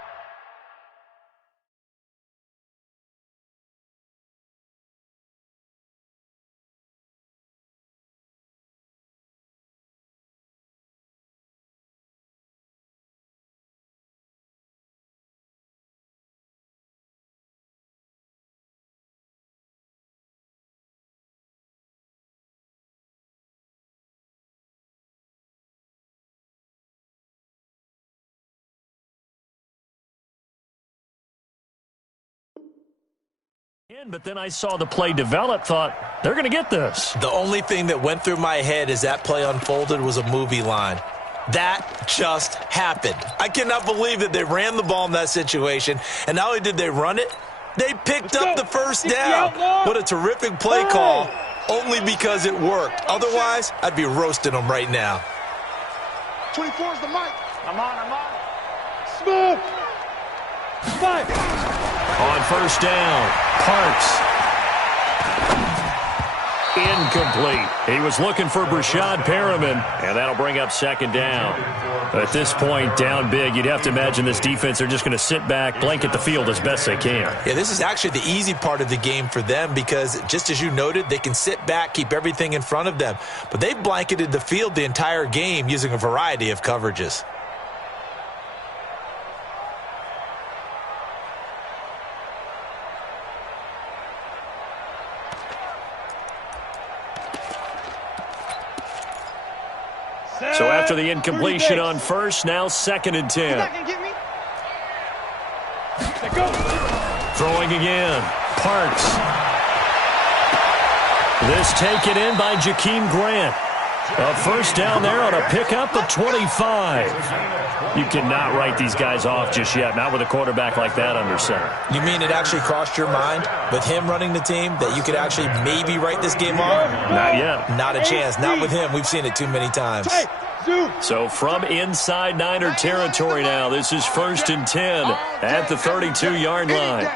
But then I saw the play develop, thought, they're going to get this. The only thing that went through my head as that play unfolded was a movie line. That just happened. I cannot believe that they ran the ball in that situation, and not only did they run it, they picked up the first down. What a terrific play call, only because it worked. Otherwise, I'd be roasting them right now. 24 is the mic. I'm on. Smooth! 5! On 1st down, Parks. Incomplete. He was looking for Brashad Perriman, and that'll bring up 2nd down. At this point, down big, you'd have to imagine this defense, they're just going to sit back, blanket the field as best they can. Yeah, this is actually the easy part of the game for them because, just as you noted, they can sit back, keep everything in front of them. But they've blanketed the field the entire game using a variety of coverages. So after the incompletion on 1st, now 2nd and 10. Throwing again. Parks. This taken in by Jakeem Grant. A 1st down there on a pickup at 25. You cannot write these guys off just yet, not with a quarterback like that under center. You mean it actually crossed your mind with him running the team that you could actually maybe write this game off? Not yet. Not a chance. Not with him. We've seen it too many times. So from inside Niner territory now, this is 1st and 10 at the 32-yard line.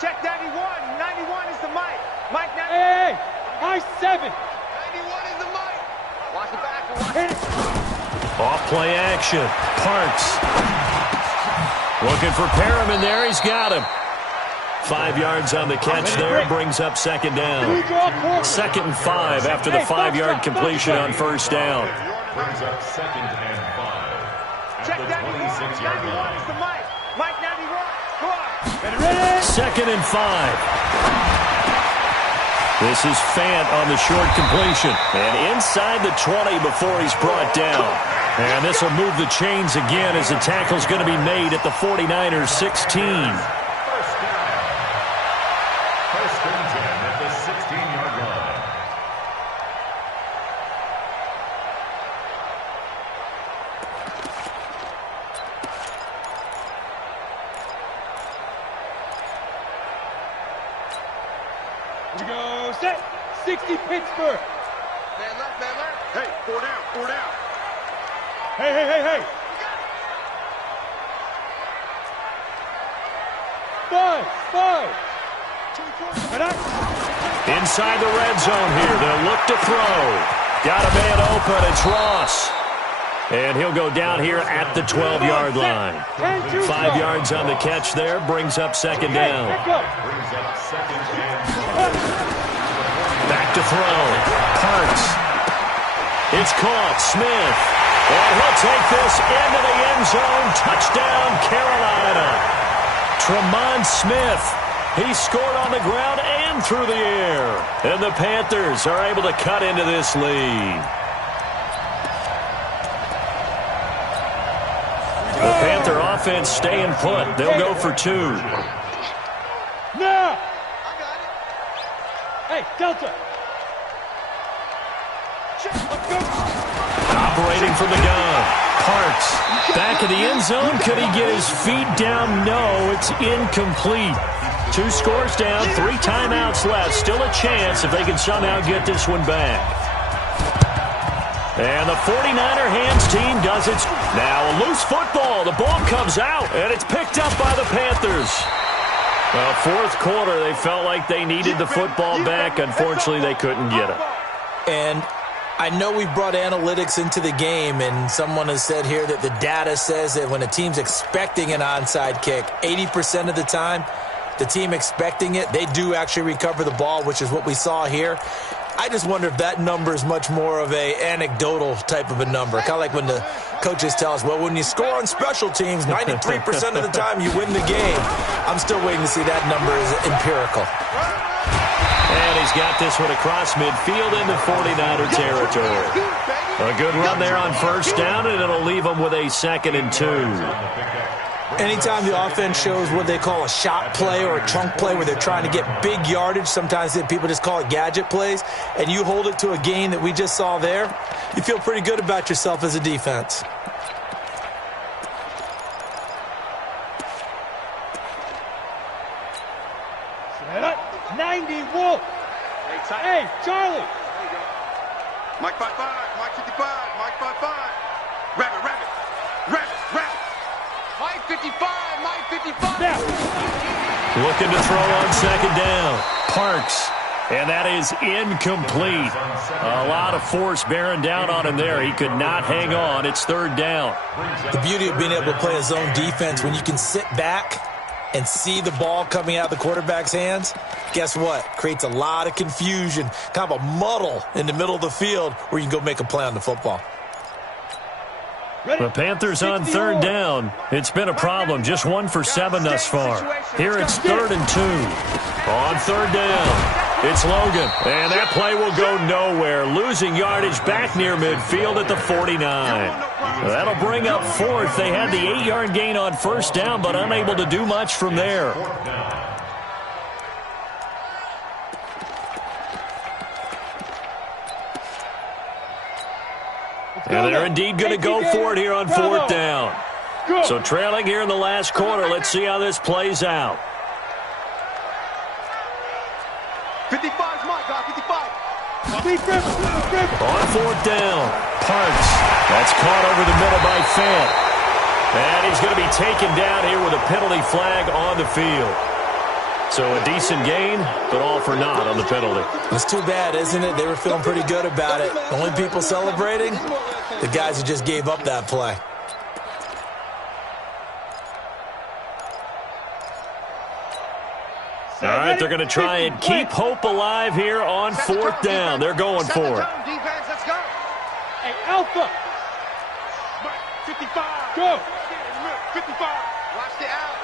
Check 91. 91 is the mic. Mike 91. Hey! High 7! 91 is the mic. Watch the back. Off play action. Parks. Looking for Perriman there. He's got him. 5 yards on the catch there. Brings up 2nd down. 2nd and 5 after the 5-yard completion on 1st down. Brings up 2nd and 5 Check at the 26-yard 91 line. is the mic. Mike 91. Go on. 2nd and 5. This is Fant on the short completion. And inside the 20 before he's brought down. And this will move the chains again as the tackle's going to be made at the 49ers 16. First and 10 at the 16-yard line. We go set. 60 Pittsburgh. Man left, man left. Hey, 4 down, 4 down. Hey. 5. Inside the red zone here. They'll look to throw. Got a man open. It's Ross. And he'll go down here at the 12-yard line. 5 yards on the catch there. Brings up second down. Back to throw. Parks. It's caught. Smith. And he'll take this into the end zone. Touchdown, Carolina. Tremont Smith. He scored on the ground and through the air. And the Panthers are able to cut into this lead. The Panther offense staying put. They'll go for 2. Now. Hey, Delta. Let's go. Operating from the gun. Parks. Back of the end zone. Could he get his feet down? No, it's incomplete. 2 scores down, 3 timeouts left. Still a chance if they can somehow get this one back. And the 49er hands team does it. Now a loose football. The ball comes out, and it's picked up by the Panthers. Well, fourth quarter, they felt like they needed the football back. Unfortunately, they couldn't get it. And I know we brought analytics into the game, and someone has said here that the data says that when a team's expecting an onside kick, 80% of the time, the team expecting it, they do actually recover the ball, which is what we saw here. I just wonder if that number is much more of a anecdotal type of a number. Kind of like when the coaches tell us, well, when you score on special teams, 93% of the time you win the game. I'm still waiting to see that number is empirical. And he's got this one across midfield into 49er territory. A good run there on first down, and it'll leave them with a 2nd and 2. Anytime the offense shows what they call a shot play or a chunk play where they're trying to get big yardage, sometimes people just call it gadget plays, and you hold it to a gain that we just saw there, you feel pretty good about yourself as a defense. Set up. 90 Wolf. Hey, Charlie. Mike 5-5, Mike 55, Mike 5-5. Rabbit. Mike 55, Mike 55. Now. Looking to throw on second down. Parks. And that is incomplete. A lot of force bearing down on him there. He could not hang on. It's 3rd down. The beauty of being able to play a zone defense, when you can sit back and see the ball coming out of the quarterback's hands, guess what? Creates a lot of confusion, kind of a muddle in the middle of the field where you can go make a play on the football. The Panthers on 3rd down. It's been a problem. Just 1 for 7 thus far. Here it's 3rd and 2. On 3rd down, it's Logan. And that play will go nowhere. Losing yardage back near midfield at the 49. That'll bring up 4th. They had the 8-yard gain on first down, but unable to do much from there. And they're indeed going to go for it here on 4th down. So trailing here in the last quarter. Let's see how this plays out. 55's Mike, 55. On 4th down, Parks. That's caught over the middle by Fant. And he's going to be taken down here with a penalty flag on the field. So a decent gain, but all for naught on the penalty. It's too bad, isn't it? They were feeling pretty good about it. The only people celebrating, the guys who just gave up that play. All right, they're going to try and keep hope alive here on 4th down. They're going for it. Defense, let's go. Hey, Alpha. 55. Go. 55. Watch the out.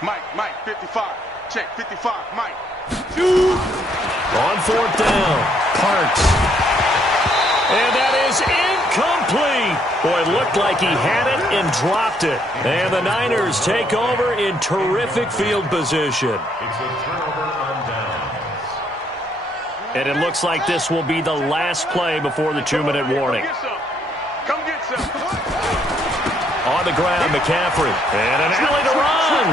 Mike, 55. Check, 55, Mike. 2. On 4th down, Parks. And that is incomplete. Boy, it looked like he had it and dropped it. And the Niners take over in terrific field position. It's a turnover on downs. And it looks like this will be the last play before the 2-minute warning. Come get some. On the ground, McCaffrey. And an alley to run.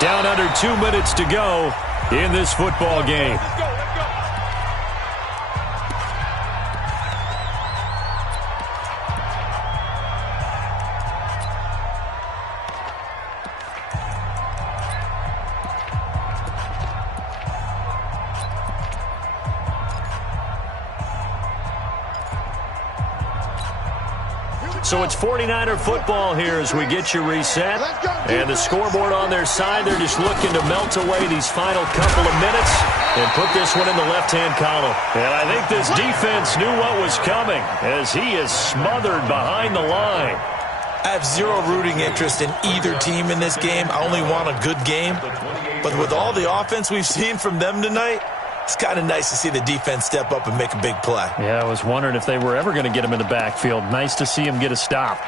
Down under 2 minutes to go in this football game. Let's go. So it's 49er football here as we get you reset. And the scoreboard on their side, they're just looking to melt away these final couple of minutes and put this one in the left-hand column. And I think this defense knew what was coming as he is smothered behind the line. I have zero rooting interest in either team in this game. I only want a good game. But with all the offense we've seen from them tonight, it's kind of nice to see the defense step up and make a big play. Yeah, I was wondering if they were ever going to get him in the backfield. Nice to see him get a stop.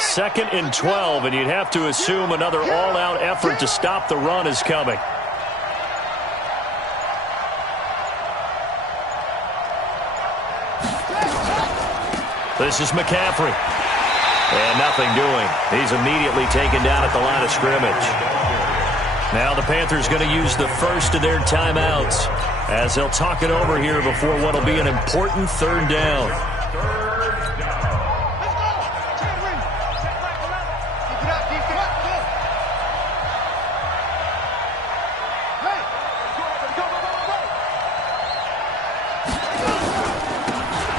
Second and 12, and you'd have to assume another all-out effort to stop the run is coming. This is McCaffrey. And nothing doing. He's immediately taken down at the line of scrimmage. Now the Panthers going to use the first of their timeouts as they'll talk it over here before what will be an important third down.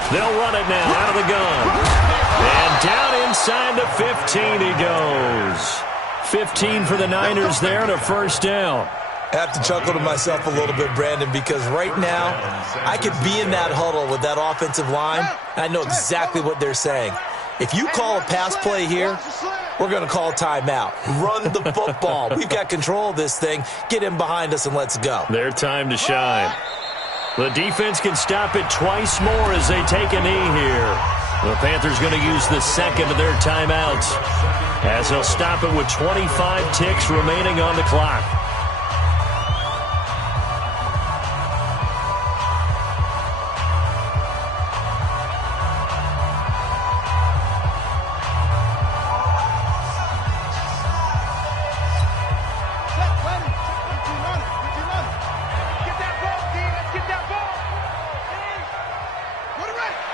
They'll run it now out of the gun. And down inside the 15 he goes. 15 for the Niners there and a first down. I have to chuckle to myself a little bit, Brandon, because right now I could be in that huddle with that offensive line, and I know exactly what they're saying. If you call a pass play here, we're going to call a timeout. Run the football. We've got control of this thing. Get in behind us and let's go. Their time to shine. The defense can stop it twice more as they take a knee here. The Panthers going to use the second of their timeouts as they'll stop it with 25 ticks remaining on the clock.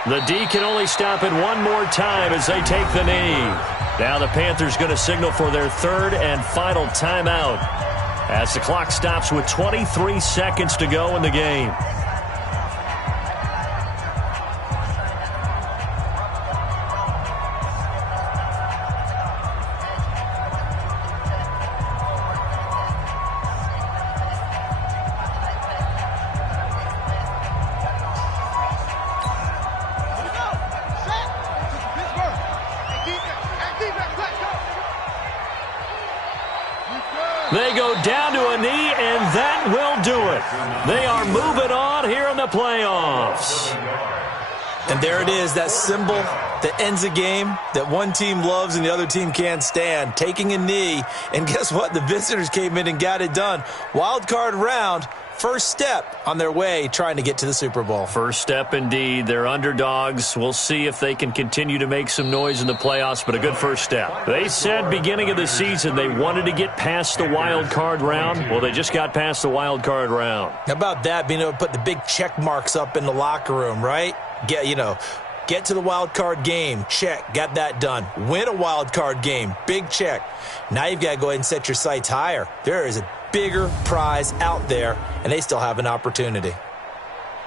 The D can only stop it one more time as they take the knee. Now the Panthers going to signal for their third and final timeout as the clock stops with 23 seconds to go in the game. They go down to a knee, and that will do it. They are moving on here in the playoffs. And there it is, that symbol that ends a game that one team loves and the other team can't stand, taking a knee. And guess what? The visitors came in and got it done. Wild card round, first step on their way trying to get to the Super Bowl. First step indeed. They're underdogs. We'll see if they can continue to make some noise in the playoffs, but a good first step. They said beginning of the season they wanted to get past the wild card round. Well, they just got past the wild card round. How about that, being able to put the big check marks up in the locker room, right? Get to the wild card game. Check. Got that done. Win a wild card game. Big check. Now you've got to go ahead and set your sights higher. There is a bigger prize out there, and they still have an opportunity.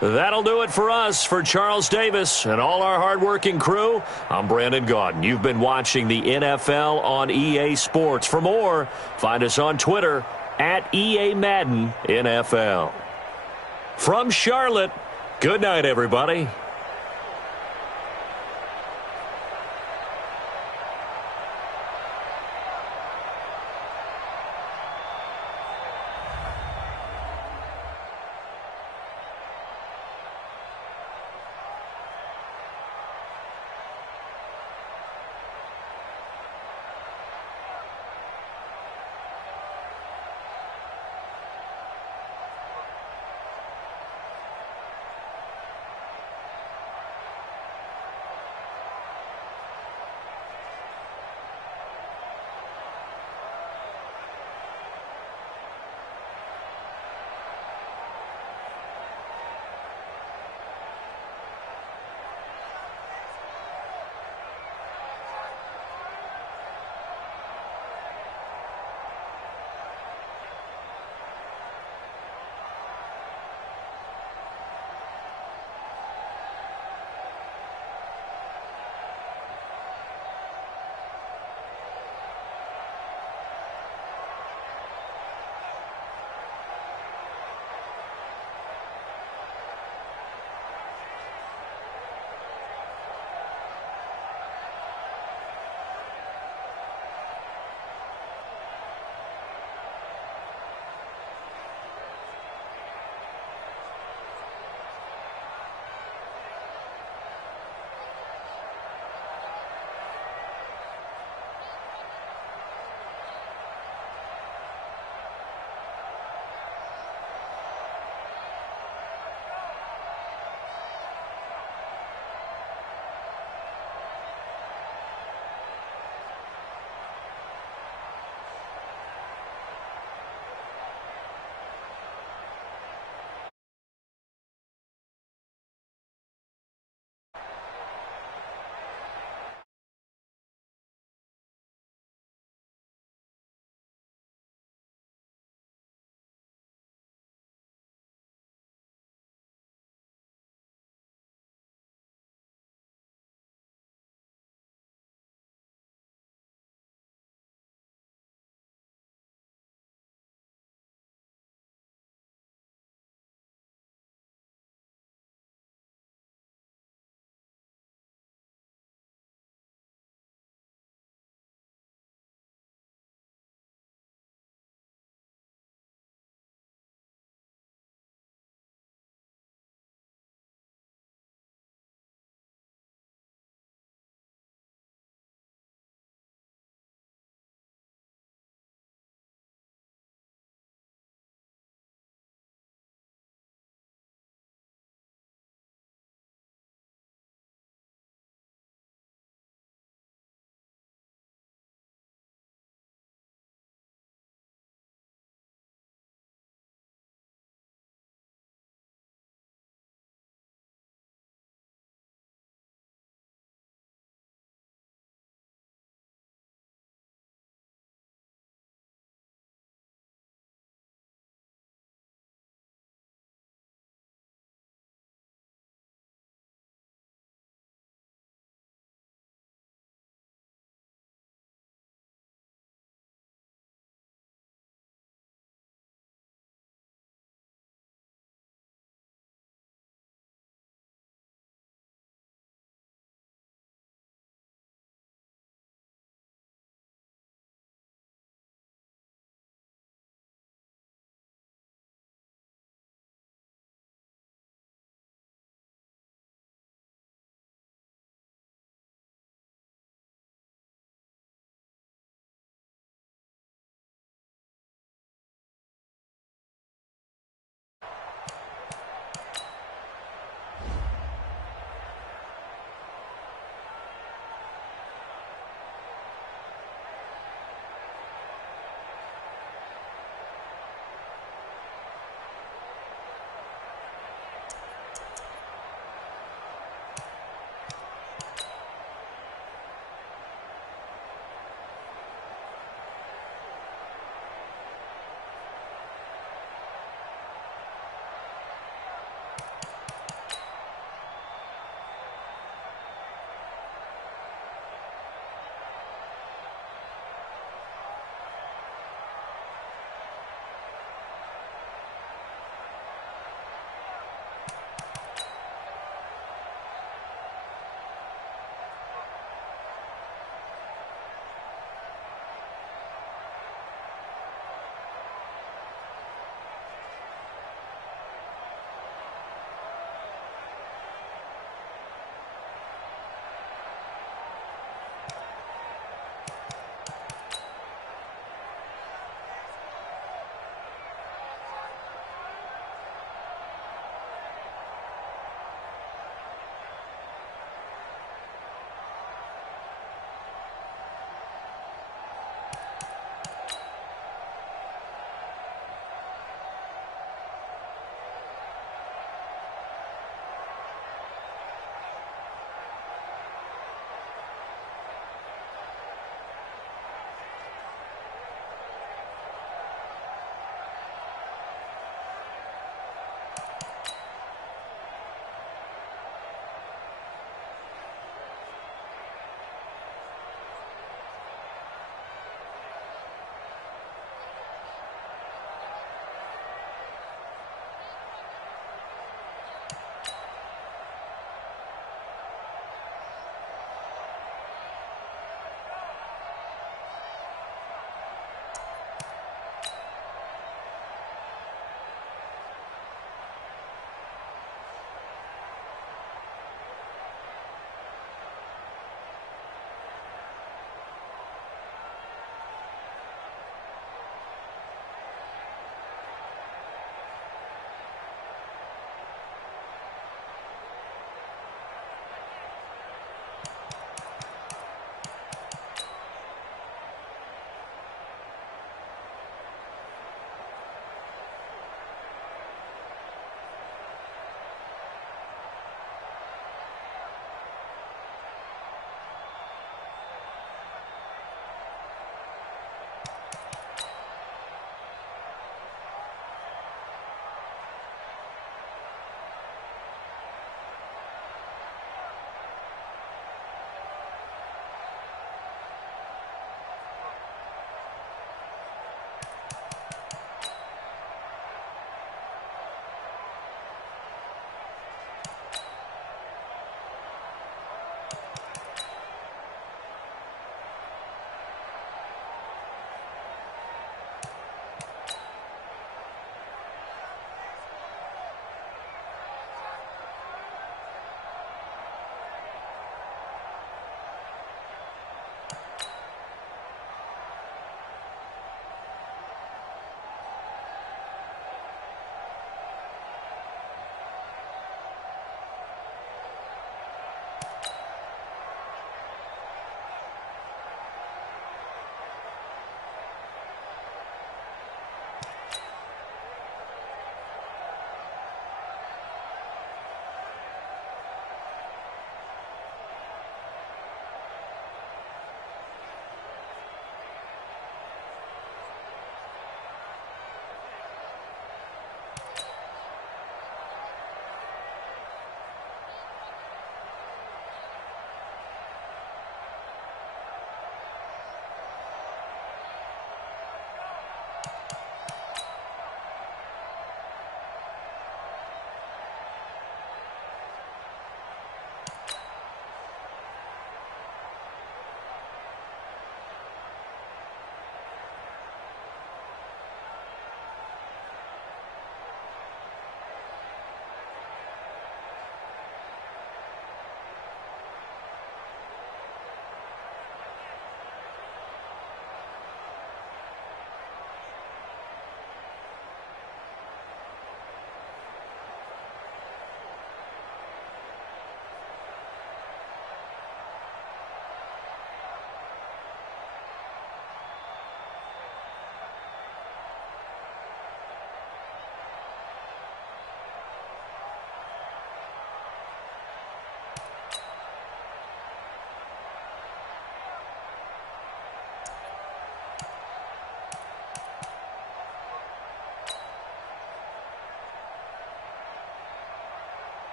That'll do it for us. For Charles Davis and all our hardworking crew, I'm Brandon Gaudin. You've been watching the NFL on EA Sports. For more, find us on Twitter at EA Madden NFL. From Charlotte, good night, everybody.